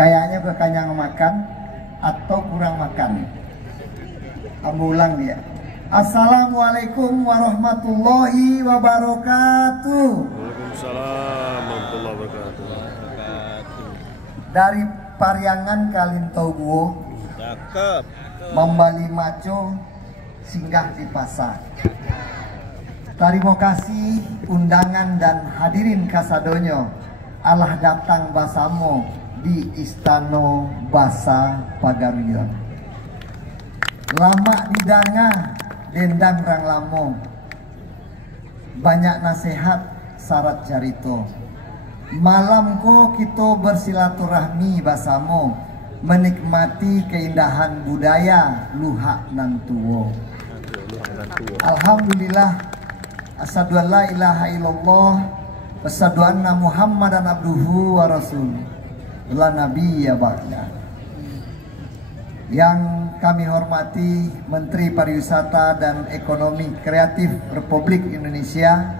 Kayaknya kekenyang makan atau kurang makan. Ulang dia. Assalamualaikum warahmatullahi wabarakatuh. Waalaikumsalam warahmatullahi wabarakatuh. Dari Pariangan Kalintobuo, Cakep. Membali Maco, singgah di pasar. Terima kasih undangan dan hadirin kasadonyo. Allah datang basamo di Istana Basa Pagaruyan. Lama didanga dendang rang lamo. Banyak nasihat syarat carito. Malam ko kita bersilaturahmi basamo, menikmati keindahan budaya luhak nan tuwo. Alhamdulillah, asyhadu an la ilaha illallah, asyhadu anna Muhammadan abduhu wa rasuluh. La nabiyya ba'da. Yang kami hormati Menteri Pariwisata dan Ekonomi Kreatif Republik Indonesia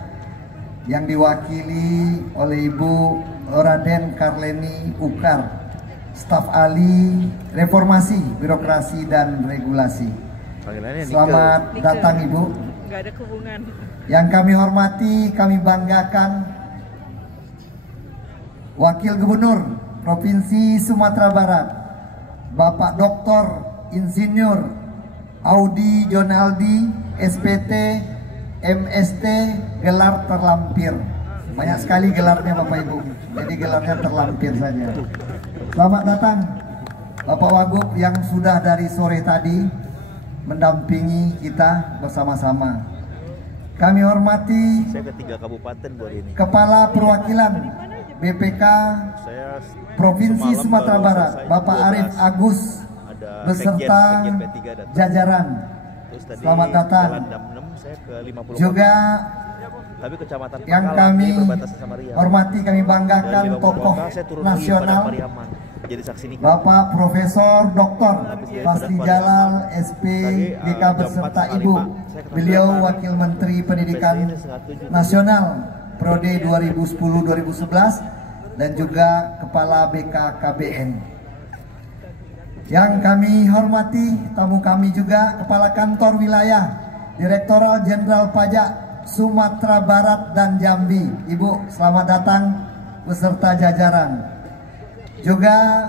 yang diwakili oleh Ibu Raden Karleni Ukar, staf ahli Reformasi Birokrasi dan Regulasi. Selamat datang Ibu. Nggak ada hubungan. Yang kami hormati, kami banggakan Wakil Gubernur Provinsi Sumatera Barat, Bapak Dr. Insinyur Audi Jonaldi, SPT, MST, gelar terlampir. Banyak sekali gelarnya Bapak Ibu, jadi gelarnya terlampir saja. Selamat datang Bapak Wagub yang sudah dari sore tadi mendampingi kita bersama-sama. Kami hormati Saya ke 3 kabupaten buat ini. Kepala Perwakilan BPK Saya Provinsi semalam Sumatera baru Barat, selesai Bapak 12. Arif Agus Ada beserta sekjen P3 datang. jajaran. Terus tadi Selamat datang. Jalan Damnem saya ke 50 Juga kota. Tapi kecamatan yang Pangkalan, kami jadi berbatasan sama Riau. hormati, kami Dari banggakan 50 tokoh kota, saya turun lagi pada nasional Pariaman. Jadi saksi nikah. Bapak Profesor Dr. Fasli Jalal SP DK jam beserta 4.45, Ibu. saya ketemu Beliau datang. Wakil Menteri Pendidikan Sampai sini setengah 7. Nasional Prode 2010-2011 dan juga Kepala BKKBN. Yang kami hormati tamu kami juga Kepala Kantor Wilayah Direktorat Jenderal Pajak Sumatera Barat dan Jambi. Ibu, selamat datang beserta jajaran. Juga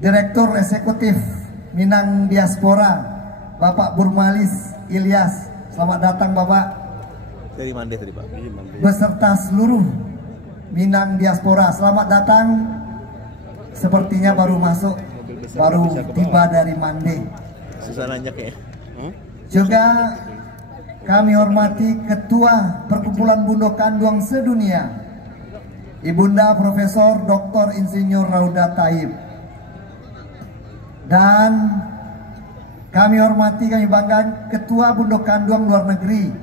Direktur Eksekutif Minang Diaspora Bapak Burmalis Ilyas. Selamat datang Bapak. Dari Mande tadi Pak. Beserta seluruh Minang Diaspora. Selamat datang. Sepertinya baru masuk, baru tiba dari Mande. Susah nanya kayak. Juga kami hormati Ketua Perkumpulan Bundo Kanduang Sedunia, Ibunda Profesor Dr. Insinyur Rauda Taib. Dan kami hormati, kami banggakan Ketua Bundo Kanduang Luar Negeri,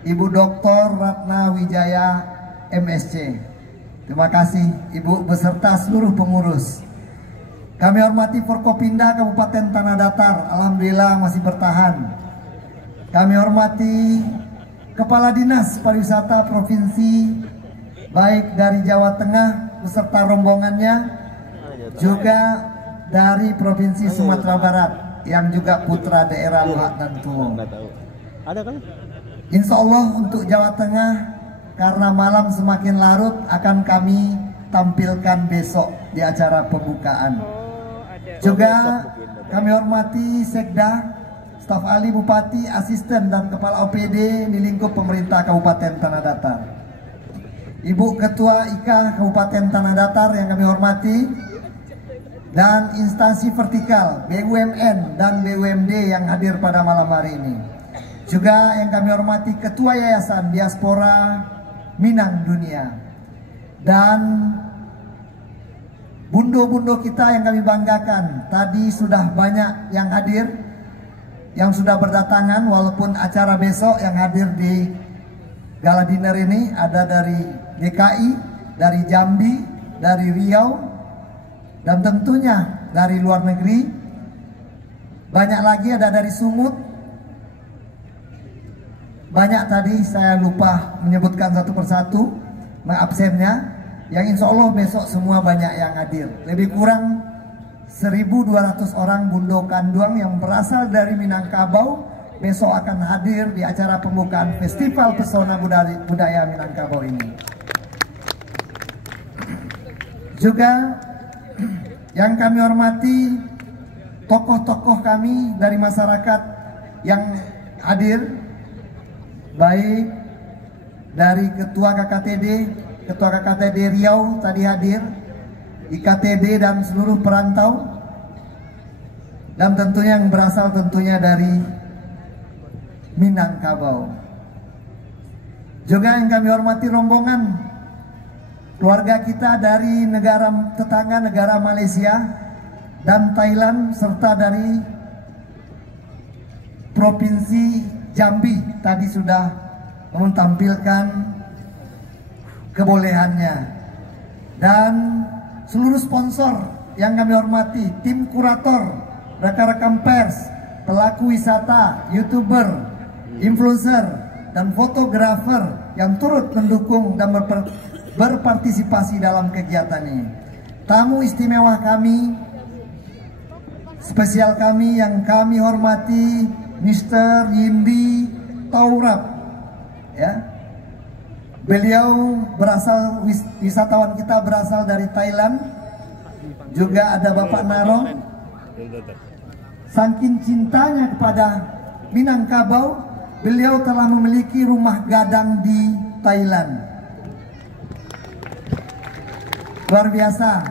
Ibu Dr. Ratna Wijaya MSc. Terima kasih Ibu beserta seluruh pengurus. Kami hormati Forkopimda Kabupaten Tanah Datar, alhamdulillah masih bertahan. Kami hormati Kepala Dinas Pariwisata Provinsi, baik dari Jawa Tengah beserta rombongannya, juga dari Provinsi Sumatera Barat yang juga putra daerah Luhak dan Tuwo. Ada kan? Insya Allah untuk Jawa Tengah, karena malam semakin larut, akan kami tampilkan besok di acara pembukaan. Juga kami hormati Sekda, staf ahli Bupati, asisten dan kepala OPD di lingkup pemerintah Kabupaten Tanah Datar. Ibu Ketua IKA Kabupaten Tanah Datar yang kami hormati, dan instansi vertikal BUMN dan BUMD yang hadir pada malam hari ini. Juga yang kami hormati Ketua Yayasan Diaspora Minang Dunia, dan bundo-bundo kita yang kami banggakan. Tadi sudah banyak yang hadir, yang sudah berdatangan, walaupun acara besok yang hadir di gala dinner ini ada dari DKI, dari Jambi, dari Riau, dan tentunya dari luar negeri. Banyak lagi ada dari Sumut. Banyak tadi saya lupa menyebutkan satu persatu mengabsennya. yang insya Allah besok semua banyak yang hadir. Lebih kurang 1.200 orang Bundo Kanduang yang berasal dari Minangkabau besok akan hadir di acara pembukaan Festival Pesona Budaya Minangkabau ini. Juga yang kami hormati tokoh-tokoh kami dari masyarakat yang hadir, baik dari Ketua KKTD Riau tadi hadir, IKTD dan seluruh perantau, dan tentunya yang berasal tentunya dari Minangkabau. Juga yang kami hormati rombongan keluarga kita dari negara tetangga, negara Malaysia dan Thailand, serta dari Provinsi Jambi tadi sudah menampilkan kebolehannya. Dan seluruh sponsor yang kami hormati, tim kurator, rekan-rekan pers, pelaku wisata, YouTuber, influencer, dan fotografer yang turut mendukung dan berpartisipasi dalam kegiatan ini. Tamu istimewa kami, spesial kami yang kami hormati, Mr. Yindi Taurab, ya. Beliau berasal, wisatawan kita berasal dari Thailand. Juga ada Bapak Narong. Saking cintanya kepada Minangkabau, beliau telah memiliki rumah gadang di Thailand. Luar biasa.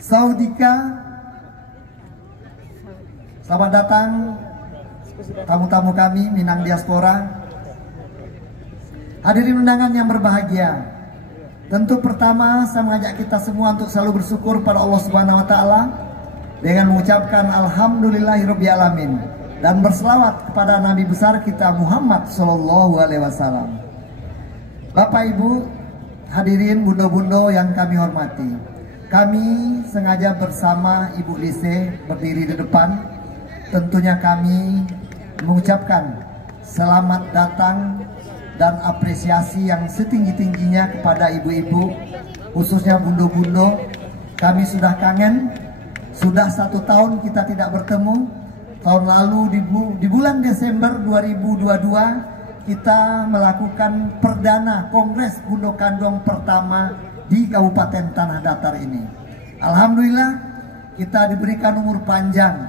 Saudika, selamat datang tamu-tamu kami Minang Diaspora. Hadirin undangan yang berbahagia, tentu pertama saya mengajak kita semua untuk selalu bersyukur pada Allah Subhanahu wa taala dengan mengucapkan alhamdulillahirabbil alamin dan berselawat kepada Nabi besar kita Muhammad sallallahu alaihi wasallam. Bapak Ibu hadirin bundo-bundo yang kami hormati, kami sengaja bersama Ibu Lise berdiri di depan. Tentunya kami mengucapkan selamat datang dan apresiasi yang setinggi-tingginya kepada ibu-ibu, khususnya bundo-bundo. Kami sudah kangen, sudah 1 tahun kita tidak bertemu. Tahun lalu di bulan Desember 2022 kita melakukan perdana Kongres Bundo Kanduang pertama di Kabupaten Tanah Datar ini. Alhamdulillah kita diberikan umur panjang,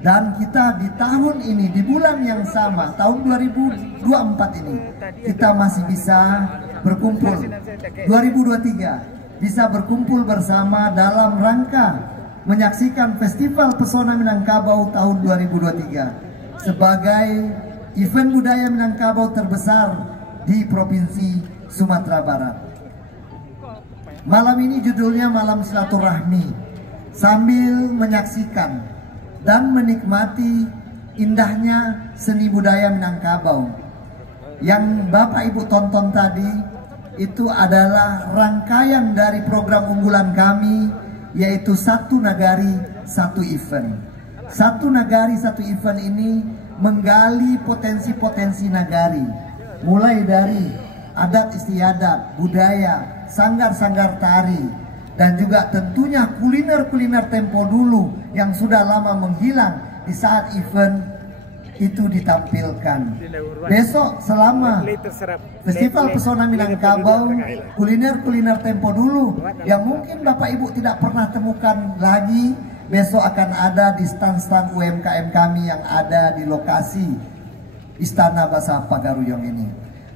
dan kita di tahun ini, di bulan yang sama, tahun 2024 ini, kita masih bisa berkumpul. 2023 bisa berkumpul bersama dalam rangka menyaksikan Festival Pesona Minangkabau tahun 2023 sebagai event budaya Minangkabau terbesar di Provinsi Sumatera Barat. Malam ini judulnya Malam Silaturahmi, sambil menyaksikan dan menikmati indahnya seni budaya Minangkabau. Yang Bapak Ibu tonton tadi itu adalah rangkaian dari program unggulan kami, yaitu Satu Nagari Satu Event. Satu Nagari Satu Event ini menggali potensi-potensi nagari, mulai dari adat istiadat, budaya, sanggar-sanggar tari, dan juga tentunya kuliner-kuliner tempo dulu yang sudah lama menghilang di saat event itu ditampilkan. Besok selama Festival Pesona Minangkabau, kuliner-kuliner tempo dulu yang mungkin Bapak Ibu tidak pernah temukan lagi, besok akan ada di stand-stand UMKM kami yang ada di lokasi Istana Bahasa Pagaruyung ini.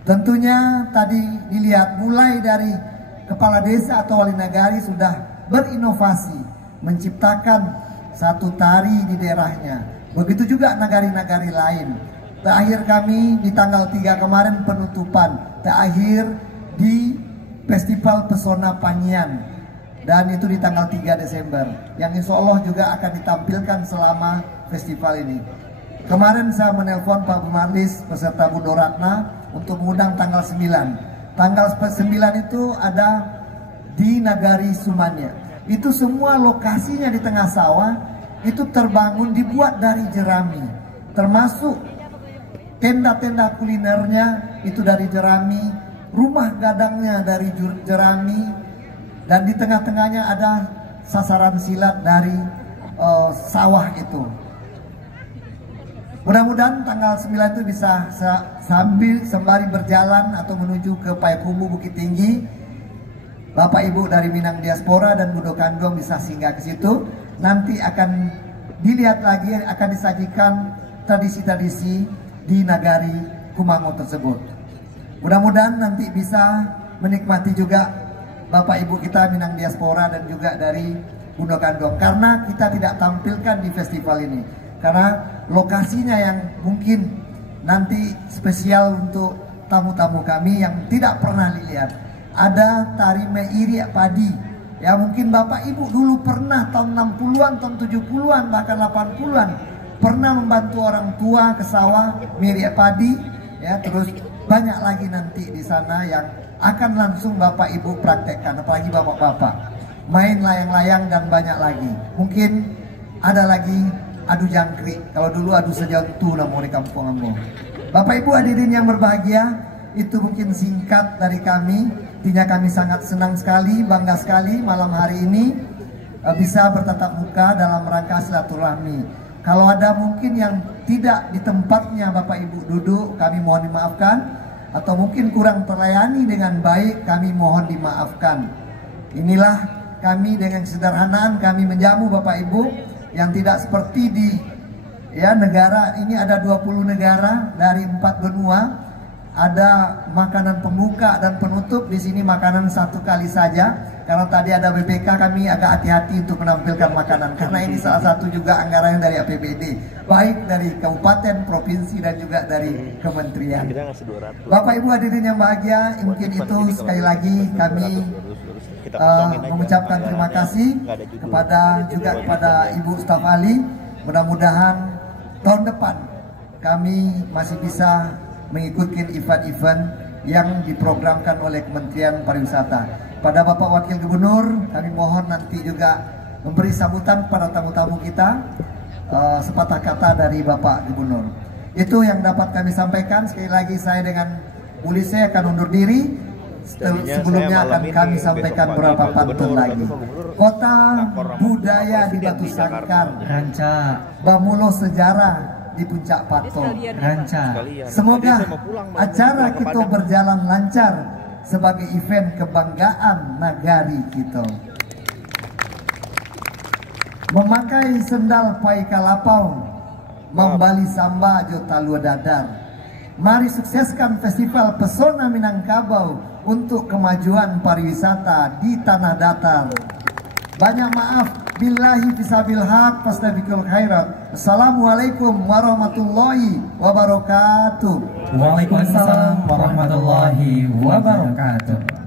Tentunya tadi dilihat mulai dari kepala desa atau wali nagari sudah berinovasi menciptakan satu tari di daerahnya. Begitu juga nagari-nagari lain. Terakhir kami di tanggal 3 kemarin penutupan terakhir di Festival Pesona Panyian, dan itu di tanggal 3 Desember yang insya Allah juga akan ditampilkan selama festival ini. Kemarin saya menelpon Pak Bumarlis beserta Bu Doratna untuk mengundang tanggal 9. Tanggal 9 itu ada di Nagari Sumanya. Itu semua lokasinya di tengah sawah, itu terbangun dibuat dari jerami. Termasuk tenda-tenda kulinernya itu dari jerami, rumah gadangnya dari jerami, dan di tengah-tengahnya ada sasaran silat dari sawah itu. Mudah-mudahan tanggal 9 itu bisa sembari berjalan atau menuju ke Payakumbuh Bukit Tinggi, Bapak Ibu dari Minang Diaspora dan Budo Kandung bisa singgah ke situ. Nanti akan dilihat lagi, akan disajikan tradisi-tradisi di Nagari Kumango tersebut. Mudah-mudahan nanti bisa menikmati juga Bapak Ibu kita Minang Diaspora dan juga dari Budo Kandung, karena kita tidak tampilkan di festival ini karena lokasinya yang mungkin nanti spesial untuk tamu-tamu kami yang tidak pernah dilihat. Ada tari Meiriak Padi, ya mungkin Bapak Ibu dulu pernah tahun 60-an, tahun 70-an, bahkan 80-an pernah membantu orang tua ke sawah Meiriak Padi, ya. Terus banyak lagi nanti di sana yang akan langsung Bapak Ibu praktekkan, apalagi bapak-bapak main layang-layang dan banyak lagi. Mungkin ada lagi adu jangkrik, kalau dulu adu sejantu namun di kampung ambo. Bapak Ibu hadirin yang berbahagia, itu mungkin singkat dari kami. Intinya kami sangat senang sekali, bangga sekali malam hari ini bisa bertatap muka dalam rangka silaturahmi. Kalau ada mungkin yang tidak di tempatnya Bapak Ibu duduk, kami mohon dimaafkan. Atau mungkin kurang terlayani dengan baik, kami mohon dimaafkan. Inilah kami dengan kesederhanaan kami menjamu Bapak Ibu yang tidak seperti di negara ini. Ada 20 negara dari 4 benua, ada makanan pembuka dan penutup. Di sini makanan satu kali saja, karena tadi ada BPK, kami agak hati-hati untuk menampilkan makanan karena ini salah satu juga anggaran dari APBD, baik dari kabupaten, provinsi dan juga dari kementerian. Bapak Ibu hadirin yang bahagia, mungkin itu sekali lagi kami mengucapkan terima kasih kepada Ibu Staf Ali. Mudah-mudahan tahun depan kami masih bisa mengikuti event-event yang diprogramkan oleh Kementerian Pariwisata. Pada Bapak Wakil Gubernur, kami mohon nanti juga memberi sambutan pada tamu-tamu kita, sepatah kata dari Bapak Gubernur. Itu yang dapat kami sampaikan. Sekali lagi saya dengan Ulise akan undur diri. Sebelumnya akan kami sampaikan beberapa pantun lagi. Kota budaya di Batu Sangkar, Ranca. Bamulo sejarah di Puncak Pato, Ranca. Semoga acara kita berjalan lancar sebagai event kebanggaan nagari kita. Memakai sendal pai kalapau, membali samba jo talua dadar. Mari sukseskan festival Pesona Minangkabau untuk kemajuan pariwisata di tanah datar. Banyak maaf, billahi fisabil haq, fastabiqul khairat. Assalamualaikum warahmatullahi wabarakatuh. Waalaikumsalam warahmatullahi wabarakatuh.